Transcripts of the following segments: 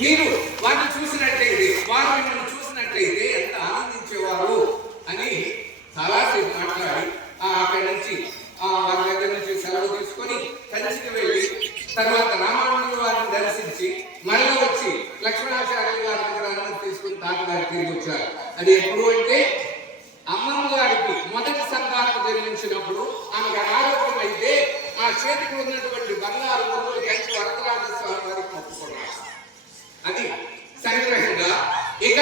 మీరు వారిని చూసినట్లయితే వారు మిమ్మల్ని చూసినట్లయితే ఎంత ఆనందించేవారు అని చాలాసేపు మాట్లాడి ఆ అక్కడి నుంచి వారి దగ్గర నుంచి సెలవు తీసుకొని కంచికి వెళ్ళి తర్వాత రామానుజుల వారిని దర్శించి మళ్ళీ వచ్చి లక్ష్మణాచార్య గారి దగ్గర అనుమతి తీసుకుని తాతగారి తిరిగి వచ్చారు. అది ఎప్పుడు అంటే అమ్మమ్మ గారికి మొదటి సంతానం జన్మించినప్పుడు ఆమెకు అనారోగ్యం అయితే ఆ చేతికి ఉన్నటువంటి బంగారు ముగ్గులు కలిసి వరదరాజ స్వామి వారికి మొక్కుకున్నారు. అది సంగ్రహంగా ఇక?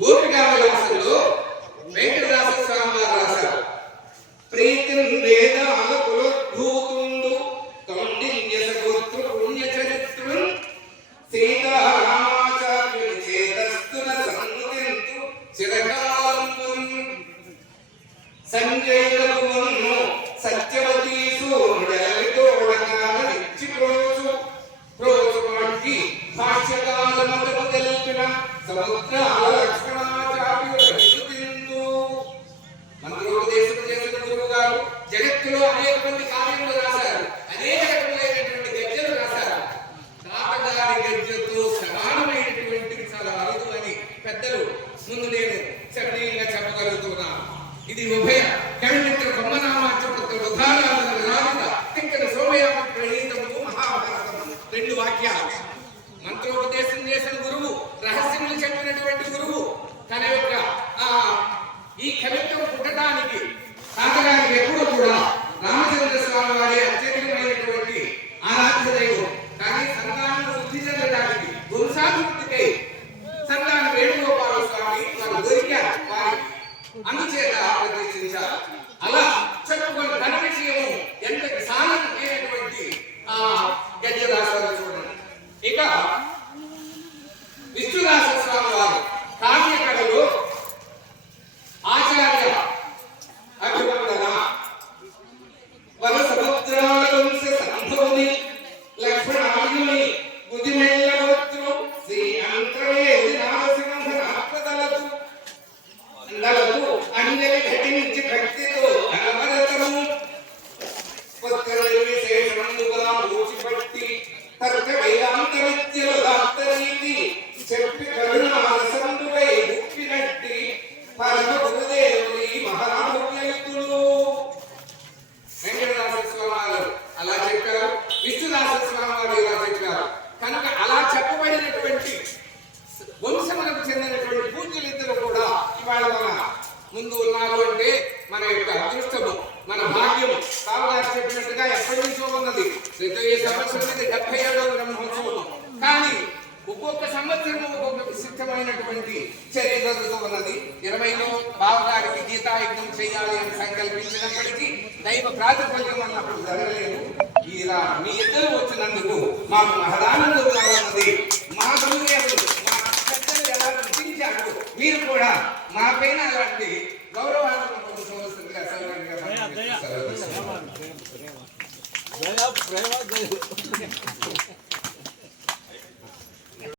గోపికావలంలో వెంకటదాస స్వామి రాశారు ప్రీతిం వేదాల గోత్ర పుణ్య చరిత్రం సీతారామాచార్యుని జగత్తులో అనేక మంది కార్యములు రాశారు. అనేక రకములైనటువంటి గద్యలు రాశారు. తాతగారి గద్యతో సమానమైనటువంటి చాలా అరుదు అని పెద్దలు ముందు నేను చరణీయంగా చెప్పగలుగుతున్నాను. ఇది ఉభయ కవిమిత్ర కొమ్మనామాచపుత్ర ఉదాహరణ రాజుల తింకర సోమయామ ప్రణీతము మహాభారతము రెండు వాక్యాలు. మంత్రోపదేశం చేసిన గురువు రహస్యములు చెప్పినటువంటి గురువు తన యొక్క ఆ ఈ కవిత్వం పుట్టడానికి తాతగారికి ఎప్పుడు కూడా రామచంద్ర స్వామి వారి అత్యధికమైనటువంటి ఆరాధ్య దైవం. కానీ సంతానం వృద్ధి చెందడానికి వంశాభివృద్ధికై సంతాన వేణుగోపాల స్వామి వారు దొరికారు వారి అందుచేత ప్రదర్శించారు అలా చెప్పుకున్న ధన విషయము ఎంత విశాలమైనటువంటి ఆ గద్య చూడండి. ఇక అలా చెప్పారు. విష్ణుదాస స్వామి వారు ఇలా చెప్పారు. కనుక అలా చెప్పబడిన ముందు ఉన్నారు అంటే మన యొక్క అదృష్టము మన భాగ్యము. సావగారు చెప్పినట్టుగా ఎప్పటి నుంచో ఉన్నది. ఈ సంవత్సరం ఇది డెబ్బై ఏడవ బ్రహ్మోత్సవం కానీ ఒక్కొక్క సంవత్సరం ఒక్కొక్క విశిష్టమైనటువంటి చర్య జరుగుతూ ఉన్నది. ఇరవైలో బావగారికి గీతాయుద్ధం చేయాలి అని సంకల్పించినప్పటికీ దైవ ప్రాతిపద్యం అన్నప్పుడు జరగలేదు. ఇలా మీ ఇద్దరు వచ్చినందుకు మాకు మహదానందం ఉన్నది మా గురుదేవులు మా పెద్దలు ఎలా గుర్తించారు మీరు కూడా మా పైన అలాంటి గౌరవాలను పొందుకోవాల్సిందిగా సౌకర్యంగా